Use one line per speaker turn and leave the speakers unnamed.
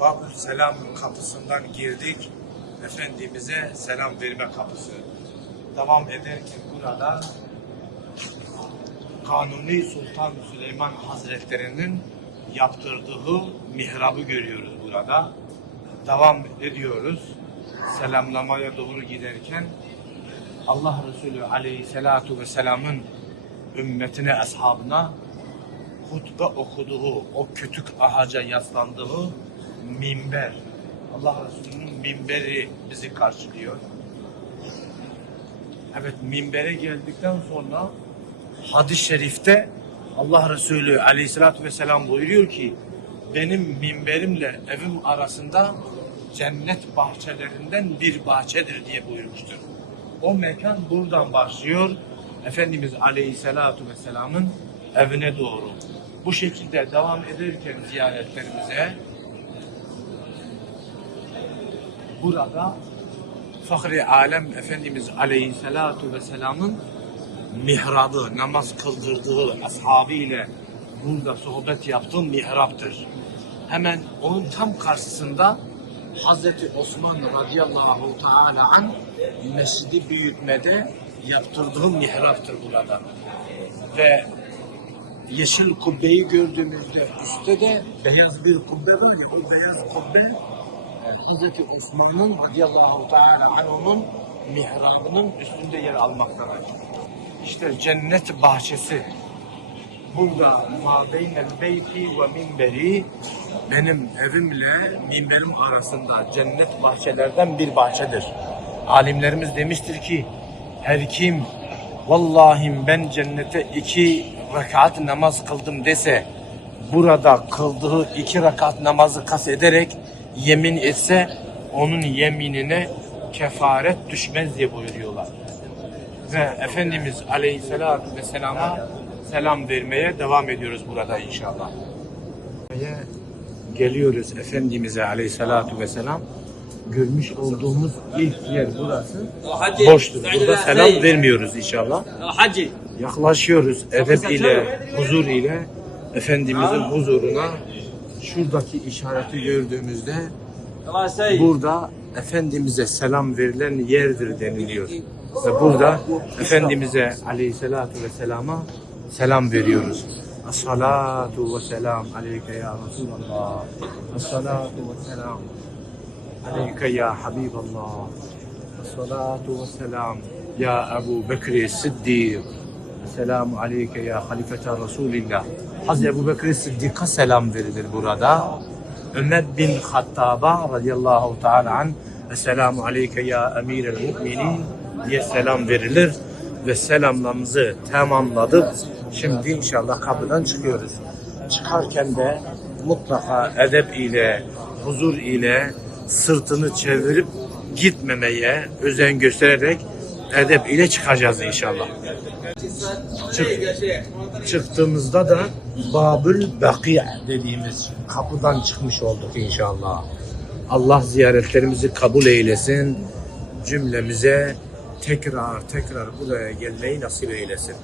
Babül Selam kapısından girdik. Efendimiz'e selam verme kapısı. Devam ederken burada Kanuni Sultan Süleyman Hazretleri'nin yaptırdığı mihrabı görüyoruz burada. Devam ediyoruz. Selamlamaya doğru giderken Allah Resulü Aleyhisselatu Vesselam'ın ümmetine, ashabına hutbe okuduğu, o kütük ağaca yaslandığı minber. Allah Resulü'nün minberi bizi karşılıyor. Evet minbere geldikten sonra hadis-i şerifte Allah Resulü aleyhissalatü vesselam buyuruyor ki benim minberimle evim arasında cennet bahçelerinden bir bahçedir diye buyurmuştur. O mekan buradan başlıyor. Efendimiz aleyhissalatu vesselamın evine doğru. Bu şekilde devam ederken ziyaretlerimize burada Fahri Alem Efendimiz Aleyhisselatu Vesselam'ın mihrabı, namaz kıldırdığı ashabı ile burada sohbet yaptığı mihraptır. Hemen onun tam karşısında Hazreti Osman radıyallahu teala an mescidi büyütmede yaptırdığı mihraptır burada. Ve yeşil kubbeyi gördüğümüzde üstte de beyaz bir kubbe var ya o beyaz kubbe Hazreti Osman'ın radıyallahu teala anh'un mihrabının üstünde yer almaktadır. İşte cennet bahçesi burada ma beynel beyti ve minberi benim evimle minberim arasında cennet bahçelerden bir bahçedir. Alimlerimiz demiştir ki her kim vallahi ben cennete iki rekat namaz kıldım dese burada kıldığı iki rekat namazı kas ederek yemin etse onun yeminine kefaret düşmez diye buyuruyorlar. Ve Efendimiz Aleyhisselatü Vesselam'a selam vermeye devam ediyoruz burada inşallah. Geliyoruz Efendimiz'e Aleyhisselatü Vesselam. Görmüş olduğumuz ilk yer burası.
Hacı,
Boştur. Burada selam vermiyoruz inşallah.
Hacı.
Yaklaşıyoruz edep ile, huzur ile Efendimizin huzuruna. Şuradaki işareti gördüğümüzde burada Efendimiz'e selam verilen yerdir deniliyor. Ve burada Efendimiz'e aleyhissalatu vesselama selam veriyoruz. As-salatu ve selam aleyke ya Resulallah. As-salatu ve selam aleyke ya Habiballah. As-salatu ve selam ya Ebu Bekir Siddiq. Selamu aleyke ya halifete Resulillah. Hazreti Ebu Bekir Sıddık'a selam verilir burada. Ömer bin Hattab'a radıyallahu teala an Esselamu aleyke ya emirel müminin diye selam verilir ve selamlarımızı tamamladık. Şimdi inşallah kapıdan çıkıyoruz. Çıkarken de mutlaka edep ile, huzur ile sırtını çevirip gitmemeye özen göstererek edep ile çıkacağız inşallah. Çık, çıktığımızda da Babül Baki dediğimiz kapıdan çıkmış olduk inşallah. Allah ziyaretlerimizi kabul eylesin. Cümlemize tekrar tekrar buraya gelmeyi nasip eylesin.